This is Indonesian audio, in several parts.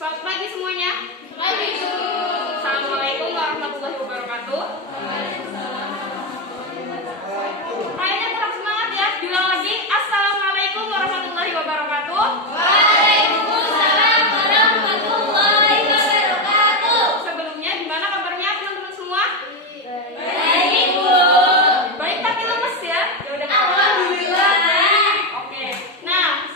Selamat pagi semuanya. Pagi, Bu. Assalamualaikum warahmatullahi wabarakatuh. Kayaknya kurang semangat ya. Diulang lagi. Assalamualaikum warahmatullahi wabarakatuh. Waalaikumsalam warahmatullahi wabarakatuh. Sebelumnya gimana kabarnya teman-teman semua? Baik, Bu. Baik tapi lemes ya. Ya udah. Alhamdulillah. Oke. Nah,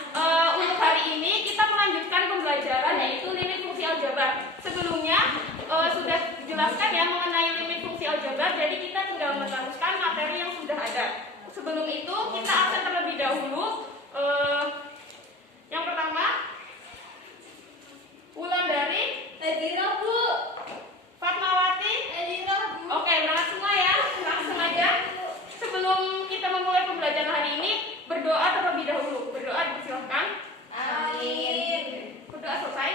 untuk hari ini kita melanjutkan pembelajaran yaitu limit fungsi aljabar. Sebelumnya sudah dijelaskan ya mengenai limit fungsi aljabar. Jadi kita tinggal meneruskan materi yang sudah ada. Sebelum itu kita absen terlebih dahulu. Yang pertama, Wulandari, Hadirah, Bu. Fatmawati. Hadirah, Bu. Oke, berangkat semua ya. Langsung aja. Sebelum kita memulai pembelajaran hari ini, berdoa terlebih dahulu. Berdoa dipersilahkan. Amin. Berdoa selesai.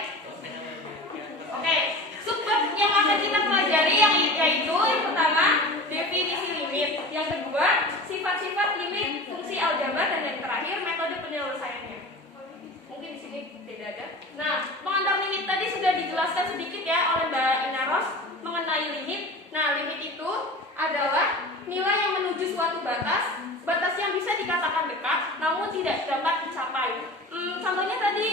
Oke, subbab yang akan kita pelajari yaitu yang pertama definisi limit, yang kedua sifat-sifat limit fungsi aljabar, dan yang terakhir metode penyelesaiannya. Mungkin di sini tidak ada. Nah, pengantar limit tadi sudah dijelaskan sedikit ya oleh Mbak Inaros mengenai limit. Nah, limit itu adalah nilai yang menuju suatu batas, batas yang bisa dikatakan dekat, namun tidak dapat dicapai. Contohnya tadi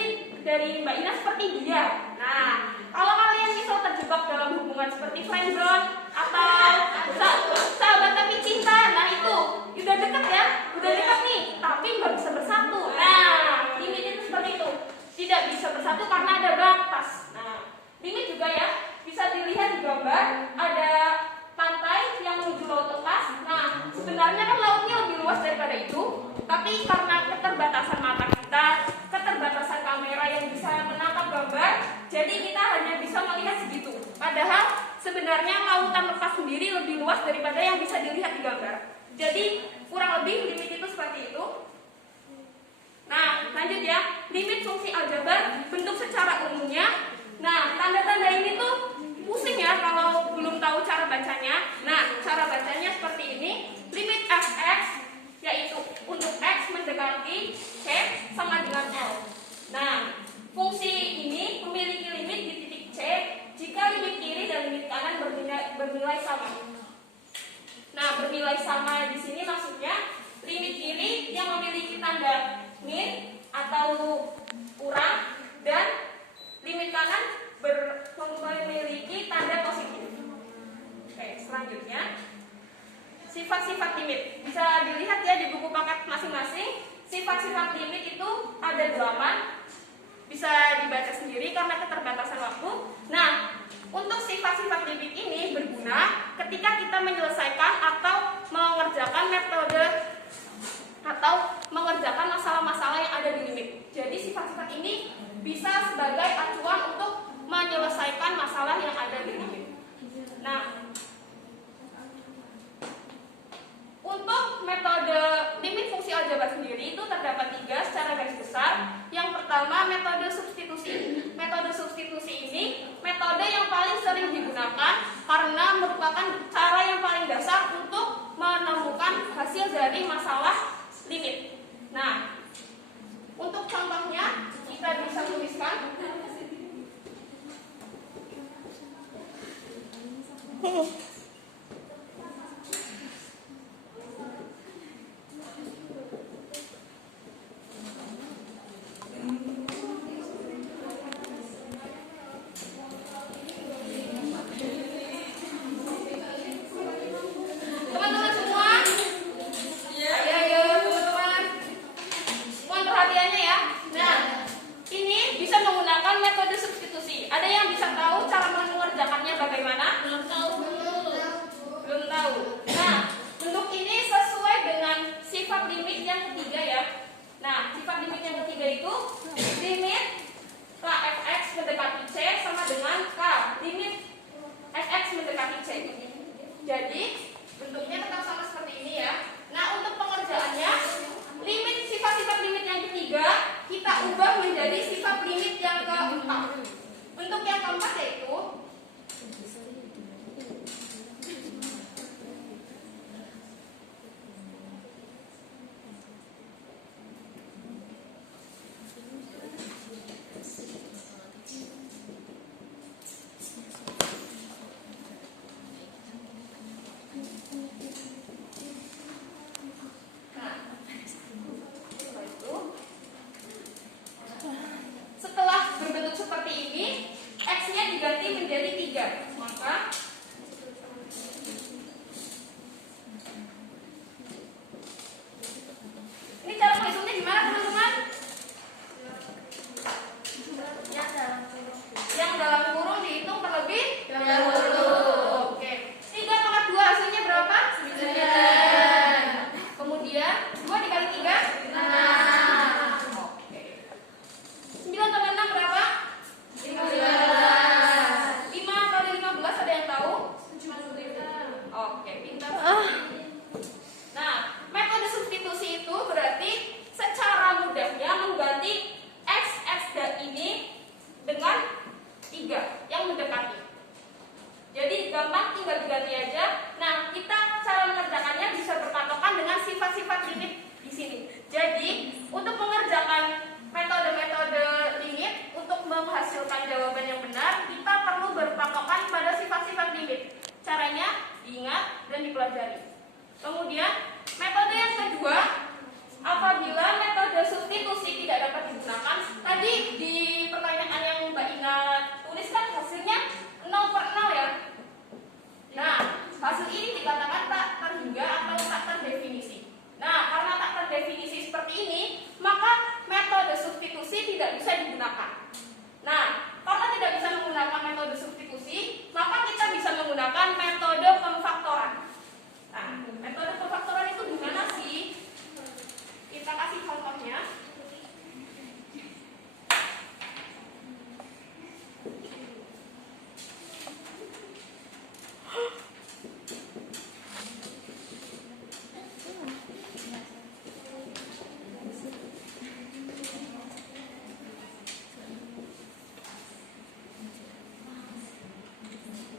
dari Mbak Ina seperti dia. Nah, kalau kalian misal terjebak dalam hubungan seperti friendzone atau sahabat tapi cinta, nah itu udah deket ya, udah dekat nih, tapi nggak bisa bersatu. Nah, limit itu seperti itu, tidak bisa bersatu karena ada batas. Nah, limit juga ya bisa dilihat di gambar, ada pantai yang menuju laut lepas. Nah, sebenarnya kan lautnya lebih luas daripada itu, tapi karena keterbatasan mata kita, keterbatasan kamera yang bisa menangkap gambar, jadi kita hanya bisa melihat segitu. Padahal sebenarnya lautan lepas sendiri lebih luas daripada yang bisa dilihat di gambar. Jadi kurang lebih limit itu seperti itu. Nah, lanjut ya. Limit fungsi aljabar bentuk secara umumnya. Nah, tanda-tanda ini tuh pusing ya kalau belum tahu cara bacanya. Nah, cara bacanya seperti ini. Limit fx yaitu untuk x mendekati c sama dengan L. Nah, fungsi ini memiliki limit di titik C jika limit kiri dan limit kanan bernilai sama. Nah, bernilai sama di sini maksudnya limit kiri yang memiliki tanda min atau kurang, dan limit kanan memiliki tanda positif. Oke, selanjutnya sifat-sifat limit. Bisa dilihat ya di buku paket masing-masing. Sifat-sifat limit itu ada 8. Bisa dibaca sendiri karena keterbatasan waktu. Nah, untuk sifat-sifat limit ini berguna ketika kita menyelesaikan atau mengerjakan metode atau mengerjakan masalah-masalah yang ada di limit. Jadi sifat-sifat ini bisa sebagai acuan untuk menyelesaikan masalah yang ada di limit. Nah, untuk metode limit fungsi aljabar sendiri itu terdapat 3 secara garis besar. Yang pertama, metode substitusi. Metode substitusi ini metode yang paling sering digunakan karena merupakan cara yang paling dasar untuk menemukan hasil dari masalah limit. Nah, untuk contohnya kita bisa tuliskan. Teman-teman semua, ayo teman-teman, mohon perhatiannya ya. Nah, ini jadi 3. Maka ini cara menghitungnya gimana teman-teman? Yang dalam kurung dihitung terlebih dahulu. Oke. 3 pangkat 2 hasilnya berapa? 9. Kemudian 2 dikali 3? 6. Oke. 9 tambah 6 berapa? 15. 5 kali 15 ada yang tahu? 75. Oke, pintar. Nah, metode substitusi itu berarti secara mudahnya mengganti x ini dengan 3 yang mendekati. Jadi gampang, tinggal diganti aja. Nah, kita cara mengerjakannya bisa berpatokan dengan sifat-sifat limit di sini. Jadi, untuk mengerjakan metode-metode limit untuk menghasilkan jawaban yang benar, kita perlu berpatokan pada sifat-sifat limit. Caranya diingat dan dipelajari. Kemudian, metode yang kedua, apabila metode substitusi tidak dapat digunakan, tadi di pertanyaan yang Mbak Ina tuliskan hasilnya 0/0 ya. Nah, hasil ini dikatakan tak terhingga atau tak terdefinisi. Nah, karena tak terdefinisi seperti ini, maka metode substitusi tidak bisa digunakan. Nah, karena tidak bisa menggunakan metode substitusi, maka kita bisa menggunakan metode pemfaktoran. Nah, metode pemfaktoran itu gimana sih? Kita kasih contohnya.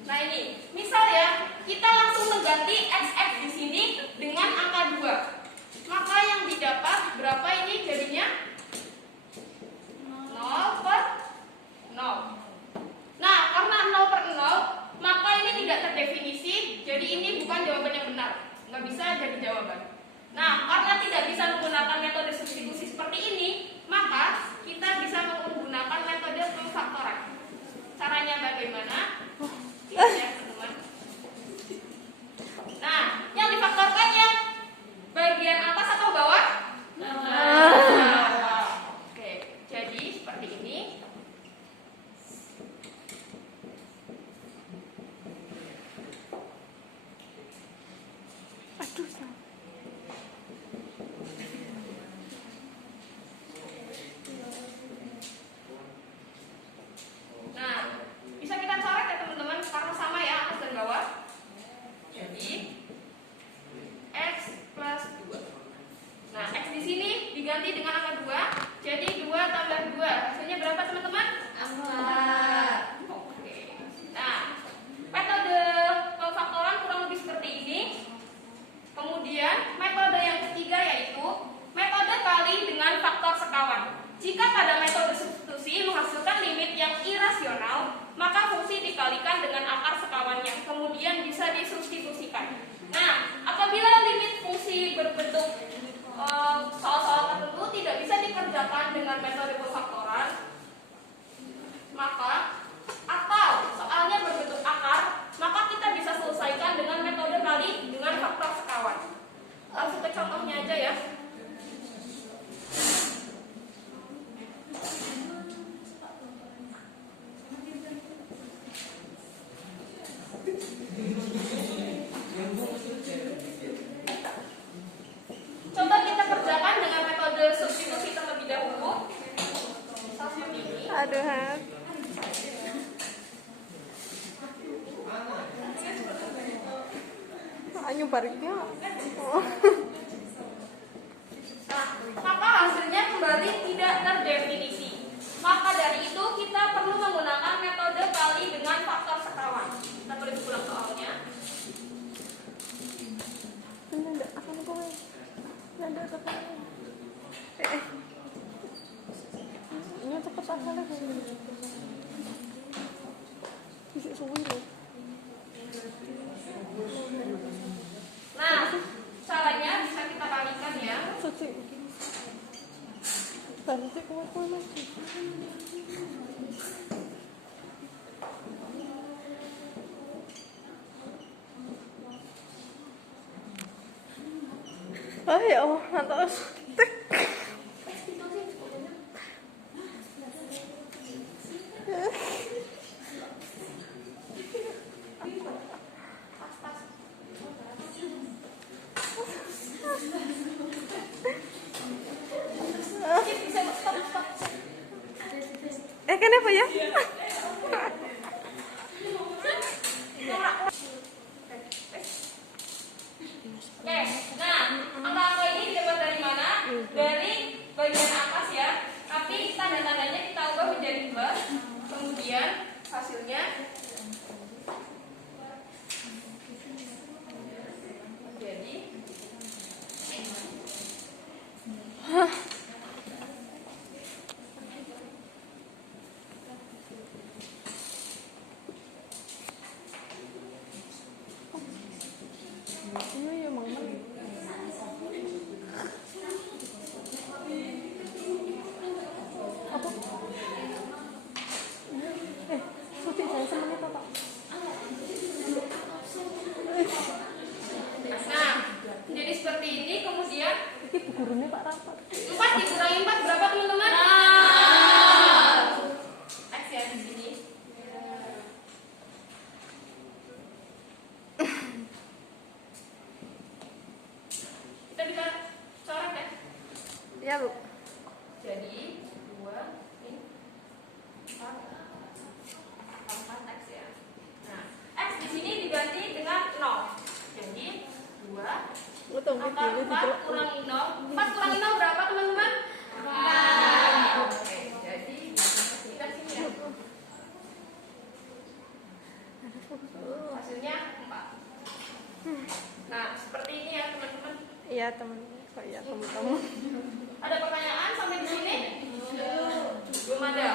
Nah ini, misal ya, kita langsung mengganti XX di sini dengan angka 2. Maka yang didapat berapa ini jadinya? 0/0. Nah, karena 0/0, maka ini tidak terdefinisi, jadi ini bukan jawaban yang benar. Nggak bisa jadi jawaban. Nah, karena tidak bisa menggunakan metode substitusi seperti ini, maka kita bisa menggunakan metode pemfaktoran. Caranya bagaimana? Ya, teman-teman. Nah, yang difaktorkannya bagian atas atau bawah? Bawah. Oke, jadi seperti ini. Nah, bisa kita coret ya teman-teman, karena sama ya atas dan bawah. Jadi x plus 2. Nah, x di sini diganti dengan angka 2. Jadi 2 tambah 2 hasilnya berapa teman-teman? 4. Oke. Nah, metode pemfaktoran kurang lebih seperti ini. Kemudian metode yang ketiga yaitu metode kali dengan faktor sekawan. Jika pada metode substitusi menghasilkan limit yang irasional, maka fungsi dikalikan dengan akar sekawannya, kemudian bisa disubstitusikan. Nah, apabila limit fungsi berbentuk soal-soal tertentu tidak bisa dikerjakan dengan metode pemfaktoran, maka atau soalnya berbentuk akar, maka kita bisa selesaikan dengan metode kali dengan faktor sekawan. Langsung ke contohnya aja ya. Coba kita kerjakan dengan metode substitusi terlebih dahulu. Seperti ini. Aduh, Han. Ayo baliknya. Oh. Nah, maka hasilnya kembali tidak terdefinisi. Maka dari itu kita perlu menggunakan metode kali dengan faktor sekawan. Kita boleh ulang soalnya. Nanda, akan apa? Nanda, apa? Ini cepet apa lagi? Bisa suwi loh. Nah, caranya bisa kita kalikan ya. Suci. Suci kuat lagi. Oh ya Allah, mantap. Tek. Kenapa ya? Oke, nah angka-angka ini didapat dari mana? Dari bagian atas ya. Tapi tanda-tandanya kita ubah menjadi 2. Kemudian hasilnya jadi Iya ya mama. Apa? Suci saya semenit apa? nah, jadi seperti ini. Kemudian Ini bu gurunya Pak Rafa. 4 dikurangi 4 berapa teman-teman? X ya di sini. Kita bisa coret ya. Iya bu. Jadi 2 ini 4 X ya. Nah, X di sini diganti dengan 0. Jadi 2 Betul angka gitu. 4 kurangi 0. 4 kurangi 0 berapa teman-teman? 4. Oke, jadi kita sini ya. Hasilnya 4. Nah, seperti ini ya teman-teman. Iya teman. Oh iya teman-teman. Ada pertanyaan sampai di sini? Belum ada.